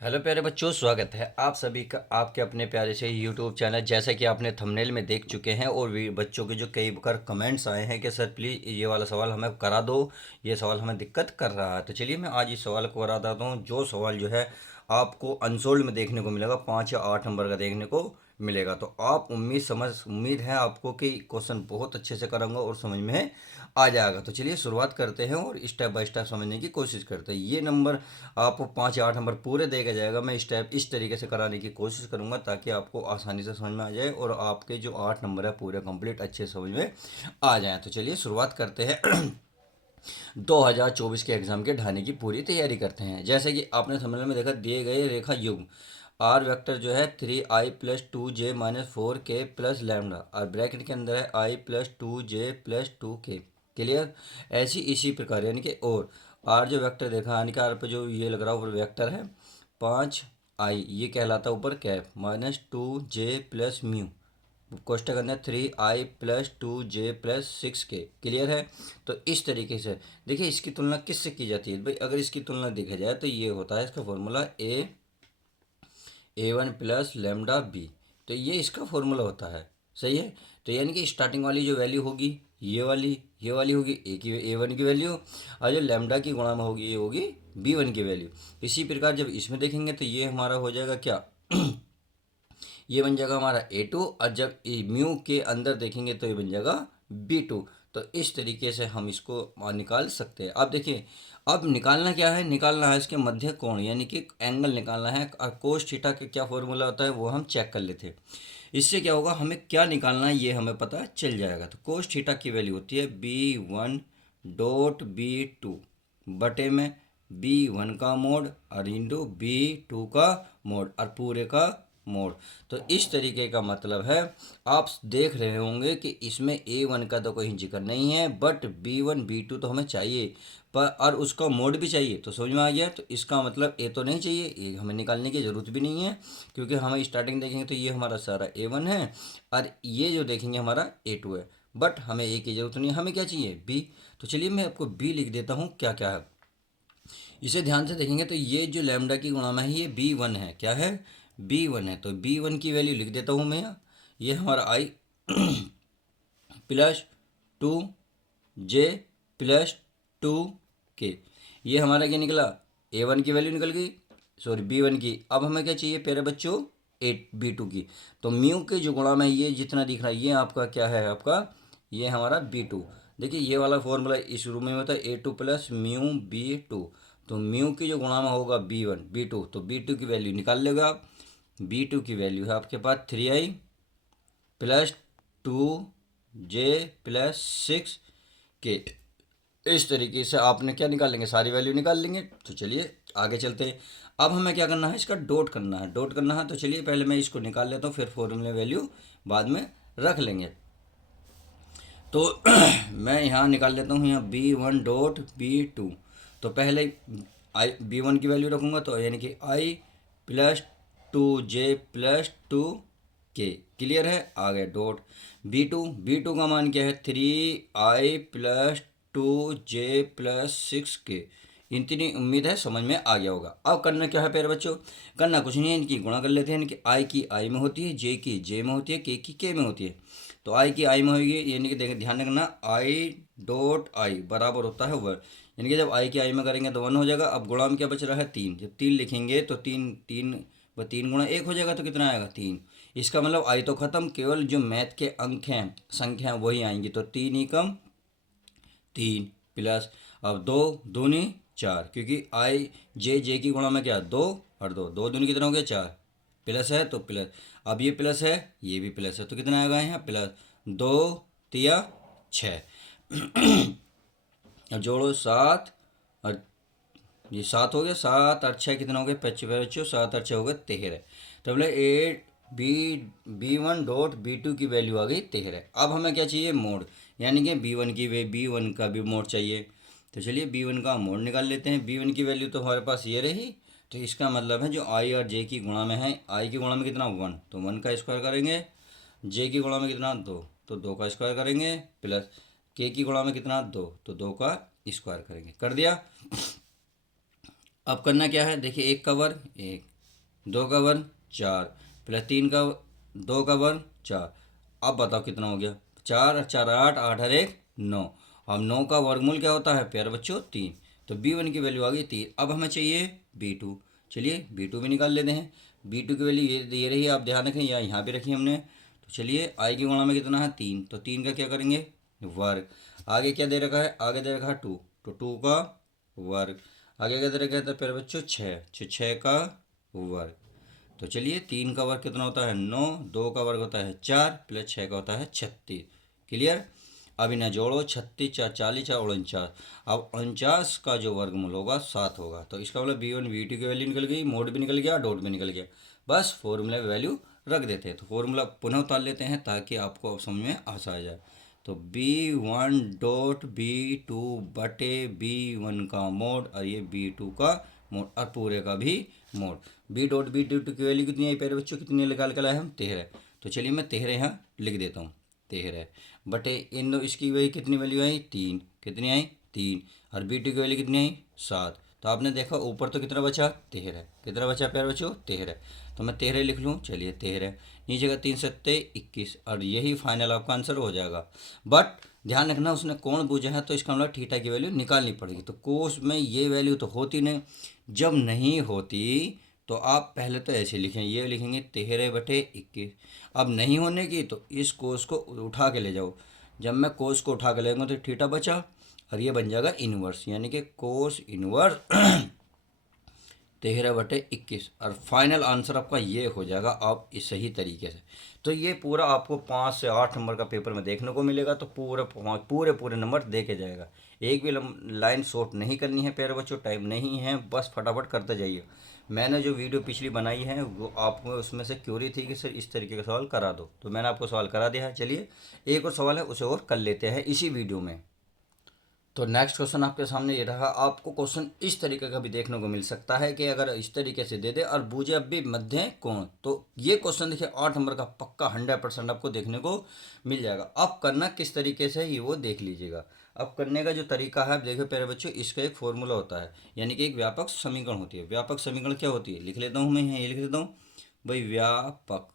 Hello प्यारे बच्चों, स्वागत है आप सभी का आपके अपने प्यारे से यूट्यूब चैनल। जैसा कि आपने थंबनेल में देख चुके हैं और भी बच्चों के जो कई बार कमेंट्स आए हैं कि सर प्लीज़ ये वाला सवाल हमें करा दो, ये सवाल हमें दिक्कत कर रहा है। तो चलिए मैं आज इस सवाल को करा देता हूँ। जो सवाल जो है आपको अनसोल्ड में देखने को मिलेगा, 5 या 8 नंबर का देखने को मिलेगा। तो आप उम्मीद है आपको कि क्वेश्चन बहुत अच्छे से करूँगा और समझ में आ जाएगा। तो चलिए शुरुआत करते हैं और स्टेप बाय स्टेप समझने की कोशिश करते हैं। ये नंबर आपको 5 या 8 नंबर पूरे देगा जाएगा। मैं स्टेप इस तरीके से कराने की कोशिश करूंगा ताकि आपको आसानी से समझ में आ जाए और आपके जो 8 नंबर है पूरे कंप्लीट अच्छे से समझ में आ जाए। तो चलिए शुरुआत करते हैं। 2024 के एग्जाम के ढाने की पूरी तैयारी करते हैं। जैसे कि आपने थंबनेल में देखा, दिए गए रेखा युग्म आर वेक्टर जो है 3i+2j-4k प्लस लैम्डा और ब्रैकेट के अंदर है i+2j+2k। क्लियर। ऐसी इसी प्रकार यानी कि और आर जो वेक्टर देखा यानी कि आर पे जो ये लग रहा है ऊपर वेक्टर है 5i, ये कहलाता है ऊपर कैप -2j+μ कोष्टक अंदर 3i+2j+6k। क्लियर है। तो इस तरीके से देखिए इसकी तुलना किससे की जाती है भाई। अगर इसकी तुलना देखा जाए तो ये होता है इसका फॉर्मूला a1 + λ b। तो ये इसका फॉर्मूला होता है। सही है। तो यानी कि स्टार्टिंग वाली जो वैल्यू होगी ये वाली होगी a1 की वैल्यू, और जो लैम्डा की गुणा में होगी ये होगी b1 की वैल्यू। इसी प्रकार जब इसमें देखेंगे तो ये हमारा हो जाएगा क्या ये बन जाएगा हमारा a2, और जब म्यू के अंदर देखेंगे तो ये बन जाएगा b2। तो इस तरीके से हम इसको निकाल सकते हैं। अब देखिए, अब निकालना क्या है, निकालना है इसके मध्य कोण यानी कि एंगल निकालना है। और कोस थीटा का क्या फॉर्मूला होता है वो हम चेक कर लेते हैं। इससे क्या होगा, हमें क्या निकालना है ये हमें पता चल जाएगा। तो कोस थीटा की वैल्यू होती है b1 .b2 बटे में b1 का मोड और इंटू b2 का मोड और पूरे का मोड। तो इस तरीके का मतलब है। आप देख रहे होंगे कि इसमें a1 का तो कोई जिक्र नहीं है, बट b1 b2 तो हमें चाहिए पर और उसका मोड भी चाहिए। तो समझ में आ गया। तो इसका मतलब a तो नहीं चाहिए, ये हमें निकालने की ज़रूरत भी नहीं है क्योंकि हमें स्टार्टिंग देखेंगे तो ये हमारा सारा a1 है और ये जो देखेंगे हमारा a2 है। बट हमें a की ज़रूरत नहीं है, हमें क्या चाहिए b। तो चलिए मैं आपको b लिख देता हूँ क्या क्या है। इसे ध्यान से देखेंगे तो ये जो लैम्डा की गुणा में है ये b1 है। क्या है, b1 है। तो b1 की वैल्यू लिख देता हूँ मैं। ये हमारा i+2j+2k। ये हमारा क्या निकला, a1 की वैल्यू निकल गई, सॉरी b1 की। अब हमें क्या चाहिए प्यारे बच्चों, b2 की। तो म्यू के जो गुणा में ये जितना दिख रहा है ये आपका क्या है, आपका ये हमारा b2। देखिए ये वाला फॉर्मूला इस रूप में होता है a2+μb2। तो म्यू की जो गुणा में होगा b1 b2, तो b2 की वैल्यू निकाल लेगा आप। b2 की वैल्यू है आपके पास 3i+2j+6k। इस तरीके से आपने क्या निकाल लेंगे, सारी वैल्यू निकाल लेंगे। तो चलिए आगे चलते हैं। अब हमें क्या करना है, इसका डॉट करना है। डॉट करना है तो चलिए पहले मैं इसको निकाल लेता हूँ, फिर फॉर्मूले वैल्यू बाद में रख लेंगे। तो मैं यहाँ निकाल लेता हूँ, यहाँ b1 .b2। तो पहले b1 की वैल्यू रखूँगा तो यानी कि i+2j+2k। क्लियर है। आ गया डॉट। b2 का मान क्या है, 3i+2j+6k। इतनी उम्मीद है समझ में आ गया होगा। अब करना क्या है प्यारे बच्चों, करना कुछ नहीं है, इनकी गुणा कर लेते हैं। इनकी आई की आई में होती है, जे की जे में होती है, के की के में होती है। तो आई की आई में होगी यानी कि देखें ध्यान रखना i.i बराबर होता है 1। यानी कि जब आई की आई में करेंगे तो 1 हो जाएगा। अब गुणा में क्या बच रहा है 3, जब 3 लिखेंगे तो 3 गुणा 1 हो जाएगा तो कितना आएगा 3। इसका मतलब आई तो खत्म, केवल जो मैथ के अंक हैं संख्या वही आएंगी। तो 3 ही कम 3 प्लस, अब 2 दूनी 4, क्योंकि आई जे की गुणा में क्या 2 और 2 दूनी कितना हो गया 4, प्लस है तो प्लस। अब ये प्लस है ये भी प्लस है तो कितना आएगा यहाँ प्लस 2 तिया 6। अब जोड़ो 7 और ये 7 हो गया, 7 और 6 कितना हो गया 25, 7 और 6 हो गए 13। तो बोले b1 .b2 की वैल्यू आ गई 13। अब हमें क्या चाहिए, मोड, यानी कि b1 का भी मोड चाहिए। तो चलिए b1 का मोड निकाल लेते हैं। b1 की वैल्यू तो हमारे पास ये रही। तो इसका मतलब है जो आई और जे की गुणा में है, आई की गुणा में कितना 1 तो 1 का स्क्वायर करेंगे, जे की गुणा में कितना 2 तो 2 का स्क्वायर करेंगे, प्लस के की गुणा में कितना 2 तो 2 का स्क्वायर करेंगे। कर दिया। अब करना क्या है, देखिए एक का वर्ग एक, 2 का वर्ग 4 प्लस 3 का 2 का वर्ग 4। अब बताओ कितना हो गया, 4 और 4 8, 8 और 1 9। अब 9 का वर्गमूल क्या होता है प्यारे बच्चों 3। तो B1 की वैल्यू आ गई 3। अब हमें चाहिए B2। चलिए B2 भी निकाल लेते हैं। B2 की वैल्यू ये रही, आप ध्यान रखें, या यहाँ पे रखी हमने। तो चलिए आई की गुणा में कितना है 3, तो 3 का क्या करेंगे वर्ग। आगे क्या दे रखा है, आगे दे रखा है 2, तो 2 का वर्ग। आगे क्या दे रखा है तो प्यारे बच्चों 6, 6 का वर्ग। तो चलिए 3 का वर्ग कितना होता है 9, 2 का वर्ग होता है 4 प्लस 6 का होता है 36। क्लियर। अब इन्हें जोड़ो, 36 4 40 4 49। अब 49 का जो वर्गमूल होगा 7 होगा। तो इसका मतलब B1 B2 की वैल्यू निकल गई, मोड भी निकल गया, डॉट भी निकल गया। बस फॉर्मूले वैल्यू रख देते हैं। तो फॉर्मूला पुनः उतार लेते हैं ताकि आपको अब समझ में आसान आ जाए। तो B1 डॉट B2 बटे B1 का मोड, और ये B2 का मोड, और पूरे का भी मोड। B डॉट B2 की वैल्यू कितनी आई प्यारे बच्चों, कितनी निकाल कर लाए हम 13। तो चलिए मैं 13 यहाँ लिख देता हूँ, 13 बटे इन दो, इसकी वही कितनी वैल्यू आई 3, कितनी आई 3, और B2 की वैल्यू कितनी आई 7। तो आपने देखा ऊपर तो कितना बचा 13, कितना बचा प्यारे बच्चों 13। तो मैं 13 लिख लूँ, चलिए 13, नीचे का 3 सत्ते 21, और यही फाइनल आपका आंसर हो जाएगा। बट ध्यान रखना उसने कोण पूछा है तो इसका मतलब थीटा की वैल्यू निकालनी पड़ेगी। तो कोस में ये वैल्यू तो होती नहीं, जब नहीं होती तो आप पहले तो ऐसे लिखें, ये लिखेंगे 13/21। अब नहीं होने की तो इस कोस को उठा के ले जाओ। जब मैं कोस को उठा के लेंगे तो थीटा बचा, और ये बन जाएगा इनवर्स, यानी कि कोस इनवर्स 13/21, और फाइनल आंसर आपका ये हो जाएगा आप इस सही तरीके से। तो ये पूरा आपको 5 से 8 नंबर का पेपर में देखने को मिलेगा। तो पूरे नंबर दे के जाएगा। एक भी लाइन शॉर्ट नहीं करनी है प्यारे बच्चों, टाइम नहीं है, बस फटाफट करते जाइए। मैंने जो वीडियो पिछली बनाई है वो आपको उसमें से क्यूरी थी कि सर इस तरीके का सवाल करा दो, तो मैंने आपको सवाल करा दिया है। चलिए एक और सवाल है उसे और कर लेते हैं इसी वीडियो में। तो नेक्स्ट क्वेश्चन आपके सामने ये रहा। आपको क्वेश्चन इस तरीके का भी देखने को मिल सकता है कि अगर इस तरीके से दे दे और बूझे अब भी मध्य कोण, तो ये क्वेश्चन देखिए 8 नंबर का पक्का 100% आपको देखने को मिल जाएगा। अब करना किस तरीके से ये वो देख लीजिएगा। अब करने का जो तरीका है देखो प्यारे बच्चों, इसका एक फॉर्मूला होता है, यानी कि एक व्यापक समीकरण होती है। व्यापक समीकरण क्या होती है लिख लेता हूँ मैं, यहाँ ये लिख देता हूँ भाई, व्यापक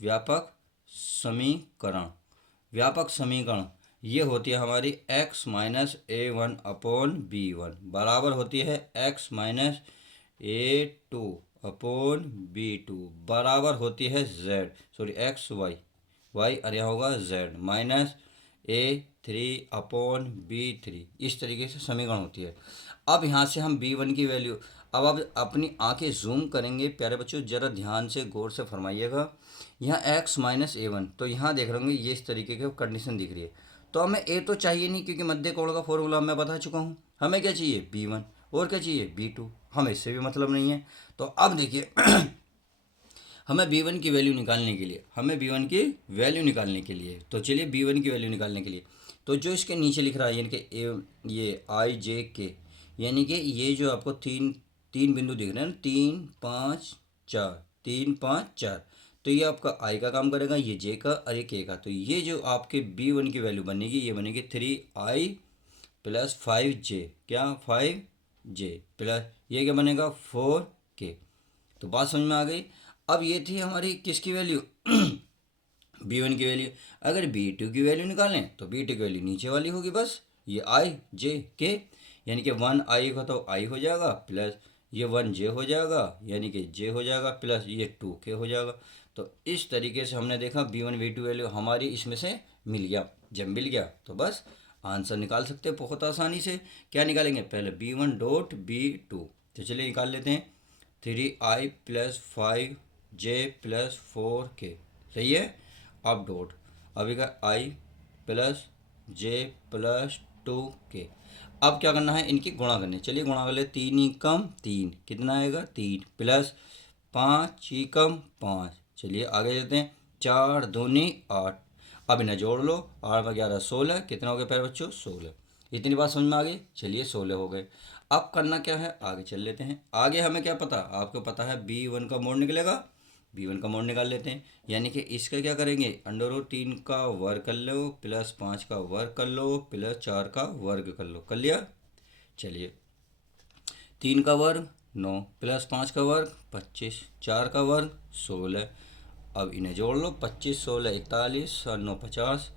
व्यापक समीकरण। व्यापक समीकरण ये होती है हमारी x-a1/b1 बराबर होती है x-a2/b2 बराबर होती है y और यहाँ होगा z माइनस a3/b3। इस तरीके से समीकरण होती है। अब यहाँ से हम b1 की वैल्यू, अब अपनी आंखें जूम करेंगे प्यारे बच्चों, जरा ध्यान से गौर से फरमाइएगा। यहाँ x-a1, तो यहाँ देख रहे होंगे ये इस तरीके की कंडीशन दिख रही है। तो हमें ए तो चाहिए नहीं क्योंकि मध्य कोण का फॉर्मूला मैं बता चुका हूँ। हमें क्या चाहिए B1, और क्या चाहिए B2, हमें इससे भी मतलब नहीं है। तो अब देखिए हमें B1 की वैल्यू निकालने के लिए, तो चलिए B1 की वैल्यू निकालने के लिए, तो जो इसके नीचे लिख रहा है यानी कि ये IJK, यानी कि ये जो आपको तीन तीन बिंदु दिख रहे हैं ना, 3 5 4, 3 5 4, तो ये आपका आई का काम करेगा, ये जे का और ये के का। तो ये जो आपके B1 की वैल्यू बनेगी, ये बनेगी 3i प्लस 5j, क्या 5j प्लस ये क्या बनेगा 4k। तो बात समझ में आ गई। अब ये थी हमारी किसकी वैल्यू B1 की वैल्यू। अगर B2 की वैल्यू निकालें तो B2 की वैल्यू नीचे वाली होगी, बस ये IJK, यानी कि 1i का तो i हो जाएगा, प्लस ये 1j हो जाएगा, यानी कि j हो जाएगा, प्लस ये 2k हो जाएगा। तो इस तरीके से हमने देखा B1 B2 वैल्यू हमारी इसमें से मिल गया। जब मिल गया तो बस आंसर निकाल सकते हैं बहुत आसानी से। क्या निकालेंगे, पहले B1 डॉट B2, तो चलिए निकाल लेते हैं। 3i plus 5j plus 4k, सही है। अब डॉट, अभी का i plus j plus 2k। अब क्या करना है, इनकी गुणा करनी है। चलिए गुणा कर ले, 3 ही कम 3 कितना आएगा 3, प्लस 5 ही कम 5, चलिए आगे चलते हैं, 4 दूनी 8। अब इन्हें जोड़ लो, 8 में 11 16, कितना हो गया प्यारे बच्चों 16। इतनी बात समझ में आ गई, चलिए 16 हो गए। अब करना क्या है, आगे चल लेते हैं। आगे हमें क्या पता, आपको पता है B1 का मोड निकलेगा, B1 का मोड निकाल लेते हैं। यानी कि इसका क्या करेंगे, √3 का वर्ग कर लो, प्लस 5 का वर्ग कर लो, प्लस 4 का वर्ग कर लो, कर लिया। चलिए 3 का वर्ग 9 प्लस 5 का वर्ग 25, 4 का वर्ग 16। अब इन्हें जोड़ लो, 25 16 41 और 9 50,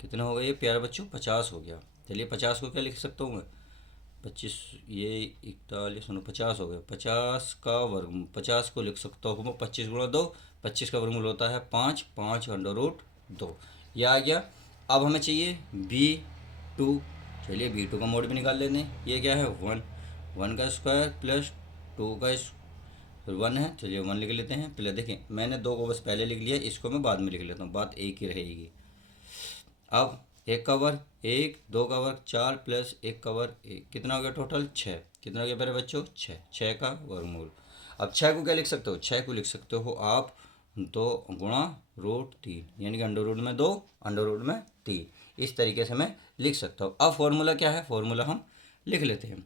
कितना हो गया ये प्यारे बच्चों? 50 हो गया। चलिए 50 को क्या लिख सकता हूँ मैं? 25 ये 41 50 हो गए। 50 का वर्ग 50 को लिख सकता हूँ मैं 25 गुणा 2। 25 का वर्गमूल होता है 5, 5 अंडर रूट 2, यह आ गया। अब हमें चाहिए b2। चलिए b2 का मोड भी निकाल लेते हैं। ये क्या है? 1, 1 का स्क्वायर प्लस 2 का 1 है। चलिए 1 लिख लेते हैं। पहले देखिए मैंने 2 को बस पहले लिख लिया, इसको मैं बाद में लिख लेता हूँ, बात एक ही रहेगी। अब 1 का वर्ग 1, 2 का वर्ग 4 प्लस 1 का वर्ग 1, कितना हो गया टोटल? 6। कितना हो गया मेरे बच्चों? 6, 6 का वर्गमूल। अब 6 को क्या लिख सकते हो? 6 को लिख सकते हो आप 2 गुणा रूट 3, यानी कि अंडर रूट में 2 अंडर रूट में 3, इस तरीके से मैं लिख सकता हूँ। अब फॉर्मूला क्या है? फॉर्मूला हम लिख लेते हैं।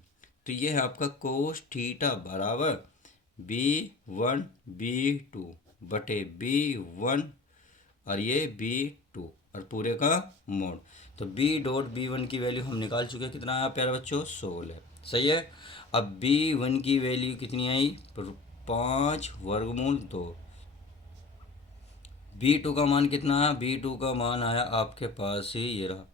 तो ये है आपका कोस थीटा बराबर b1 b2 बटे b1 और ये b2 और पूरे का मोड। तो b.b1 की वैल्यू हम निकाल चुके हैं। कितना आया प्यारे बच्चों? 16। सही है। अब b1 की वैल्यू कितनी आई? 5 वर्गमूल 2। b2 का मान कितना आया? b2 का मान आया आपके पास ही, ये रहा,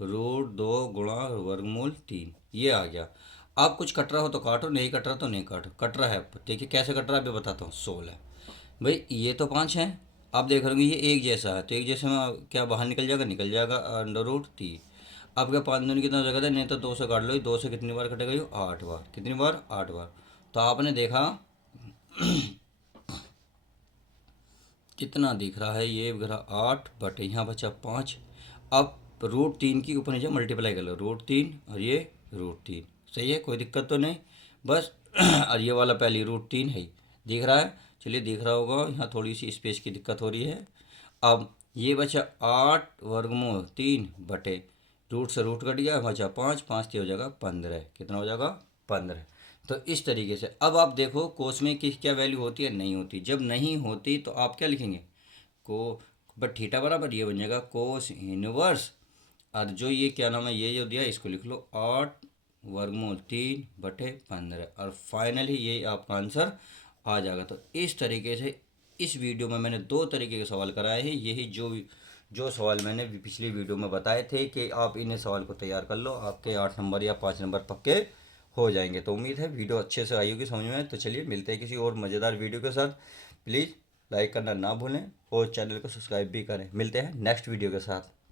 रूट 2 गुणा वर्गमूल 3, ये आ गया। आप कुछ कट रहा हो तो काटो, नहीं कट रहा तो नहीं काटो। कट रहा है, देखिए कैसे कट रहा है, अभी बताता हूँ। 16 भाई, ये तो 5 है। आप देख रहे होंगे ये एक जैसा है, तो एक जैसे में क्या बाहर निकल जाएगा? निकल जाएगा अंडर रूट 3। अब क्या 5 दूनी कितना हो जाएगा? नहीं तो 2 से काट लो। 2 से कितनी बार कटेगा? ये 8 बार। कितनी बार? 8 बार। तो आपने देखा कितना दिख रहा है? ये दिख रहा 8 बटे यहाँ बचा 5। अब रूट 3 की ऊपर नीचे मल्टीप्लाई कर लो, रूट 3 और ये रूट 3। सही है, कोई दिक्कत तो नहीं, बस और ये वाला पहले रूट 3 है, दिख रहा है। चलिए दिख रहा होगा, यहाँ थोड़ी सी स्पेस की दिक्कत हो रही है। अब ये बचा 8 वर्गमूल 3 बटे रूट से रूट कट गया, बचा 5, 5 हो जाएगा 15। कितना हो जाएगा? 15। तो इस तरीके से अब आप देखो कोस में किस क्या वैल्यू होती है, नहीं होती। जब नहीं होती तो आप क्या लिखेंगे? को बट थीटा बराबर ये बन जाएगा कोस इनवर्स, और जो ये क्या नाम है, ये जो दिया इसको लिख लो 8 वर्गमूल 3 बटे 15, और फाइनली ये आपका आंसर आ जाएगा। तो इस तरीके से इस वीडियो में मैंने 2 तरीके के सवाल कराए हैं। यही जो सवाल मैंने पिछली वीडियो में बताए थे कि आप इन सवाल को तैयार कर लो, आपके 8 नंबर या 5 नंबर पक्के हो जाएंगे। तो उम्मीद है वीडियो अच्छे से आई होगी समझ में। तो चलिए मिलते हैं किसी और मज़ेदार वीडियो के साथ। प्लीज़ लाइक करना ना भूलें और चैनल को सब्सक्राइब भी करें। मिलते हैं नेक्स्ट वीडियो के साथ।